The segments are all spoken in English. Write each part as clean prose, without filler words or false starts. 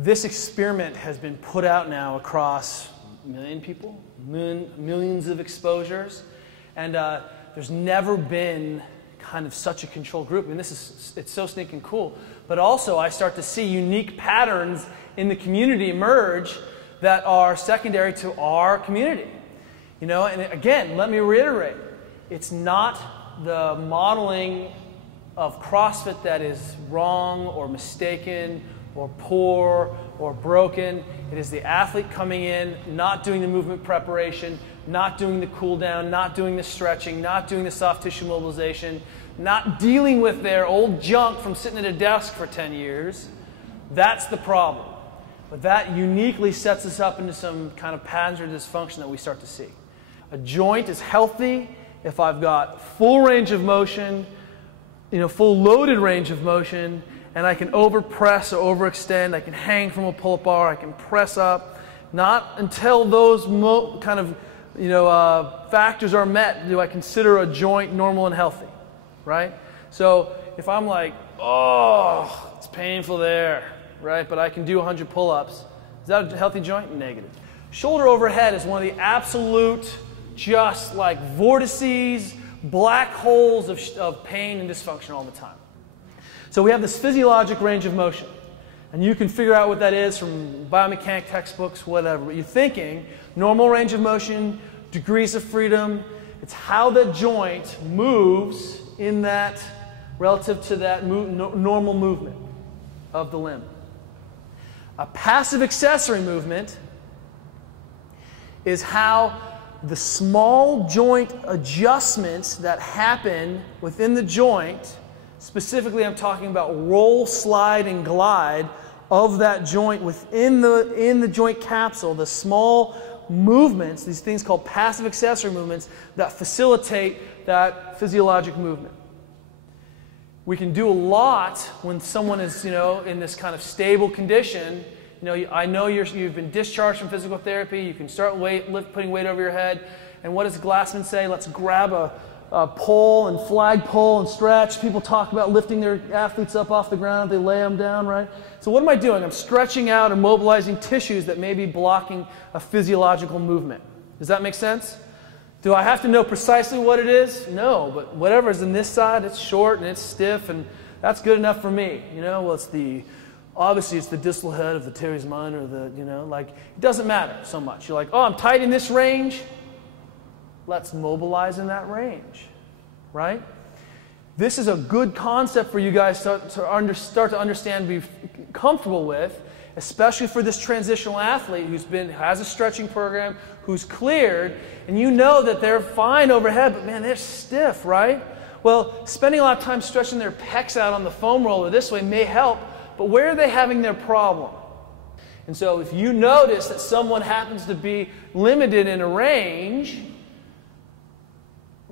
This experiment has been put out now across a million people, millions of exposures, and there's never been kind of such a control group. I mean, it's so stinking cool. But also, I start to see unique patterns in the community emerge that are secondary to our community. You know, and again, let me reiterate, it's not the modeling of CrossFit that is wrong or mistaken or poor or broken. It is the athlete coming in, not doing the movement preparation, not doing the cool down, not doing the stretching, not doing the soft tissue mobilization, not dealing with their old junk from sitting at a desk for 10 years. That's the problem. But that uniquely sets us up into some kind of patterns or dysfunction that we start to see. A joint is healthy if I've got full range of motion, full loaded range of motion, and I can overpress or overextend. I can hang from a pull-up bar. I can press up. Not until those factors are met do I consider a joint normal and healthy, right? So if I'm like, oh, it's painful there, right? But I can do 100 pull-ups. Is that a healthy joint? Negative. Shoulder overhead is one of the absolute, just like vortices, black holes of pain and dysfunction all the time. So we have this physiologic range of motion. And you can figure out what that is from biomechanic textbooks, whatever. But you're thinking normal range of motion, degrees of freedom. It's how the joint moves in that relative to that normal movement of the limb. A passive accessory movement is how the small joint adjustments that happen within the joint, specifically I'm talking about roll, slide, and glide of that joint within the joint capsule, the small movements, these things called passive accessory movements that facilitate that physiologic movement. We can do a lot when someone is, in this kind of stable condition. I know you've been discharged from physical therapy. You can start putting weight over your head. And what does Glassman say? Let's grab a pole and flag pole and stretch. People talk about lifting their athletes up off the ground. They lay them down, right? So what am I doing? I'm stretching out and mobilizing tissues that may be blocking a physiological movement. Does that make sense? Do I have to know precisely what it is? No, but whatever is in this side, it's short and it's stiff, and that's good enough for me. Well, obviously it's the distal head of the teres minor, it doesn't matter so much. You're like, oh, I'm tight in this range. Let's mobilize in that range, right? This is a good concept for you guys to start to understand, be comfortable with, especially for this transitional athlete has a stretching program, who's cleared, and you know that they're fine overhead, but man, they're stiff, right? Well, spending a lot of time stretching their pecs out on the foam roller this way may help, but where are they having their problem? And so if you notice that someone happens to be limited in a range,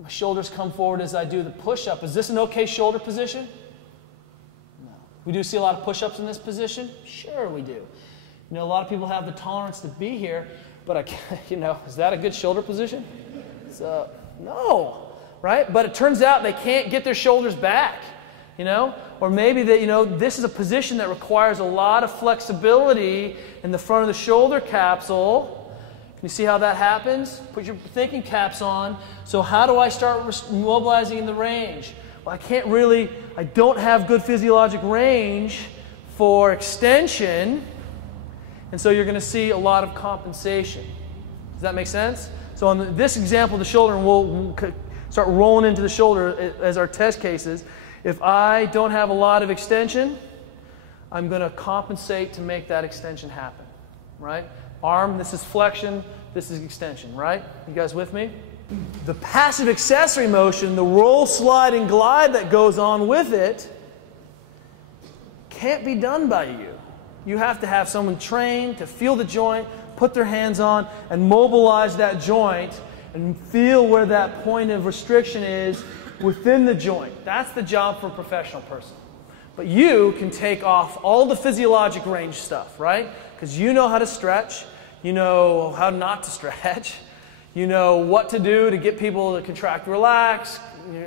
my shoulders come forward as I do the push-up. Is this an okay shoulder position? No. We do see a lot of push-ups in this position? Sure we do. A lot of people have the tolerance to be here, but is that a good shoulder position? No, right? But it turns out they can't get their shoulders back, or maybe this is a position that requires a lot of flexibility in the front of the shoulder capsule. Can you see how that happens? Put your thinking caps on. So how do I start mobilizing in the range? Well, I don't have good physiologic range for extension, and so you're going to see a lot of compensation. Does that make sense? So on this example, the shoulder, and we'll start rolling into the shoulder as our test cases. If I don't have a lot of extension, I'm going to compensate to make that extension happen, right? Arm, this is flexion, this is extension, right? You guys with me? The passive accessory motion, the roll, slide, and glide that goes on with it, can't be done by you. You have to have someone trained to feel the joint, put their hands on, and mobilize that joint and feel where that point of restriction is within the joint. That's the job for a professional person. But you can take off all the physiologic range stuff, right? Because you know how to stretch, you know how not to stretch, you know what to do to get people to contract, relax,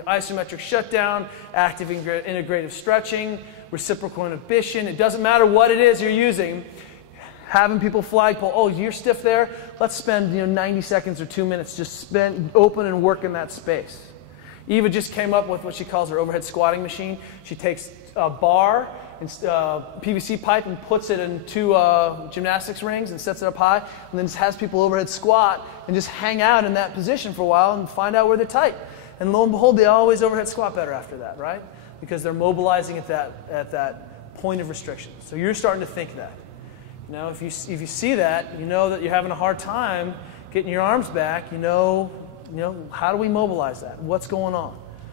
isometric shutdown, active integrative stretching, reciprocal inhibition. It doesn't matter what it is you're using. having people flagpole, oh, you're stiff there? Let's spend 90 seconds or 2 minutes just open and work in that space. Eva just came up with what she calls her overhead squatting machine. She takes a bar and PVC pipe and puts it in 2 gymnastics rings and sets it up high, and then just has people overhead squat and just hang out in that position for a while and find out where they're tight. And lo and behold, they always overhead squat better after that, right? Because they're mobilizing at that point of restriction. So you're starting to think that. If you see that, you know that you're having a hard time getting your arms back. How do we mobilize that? What's going on?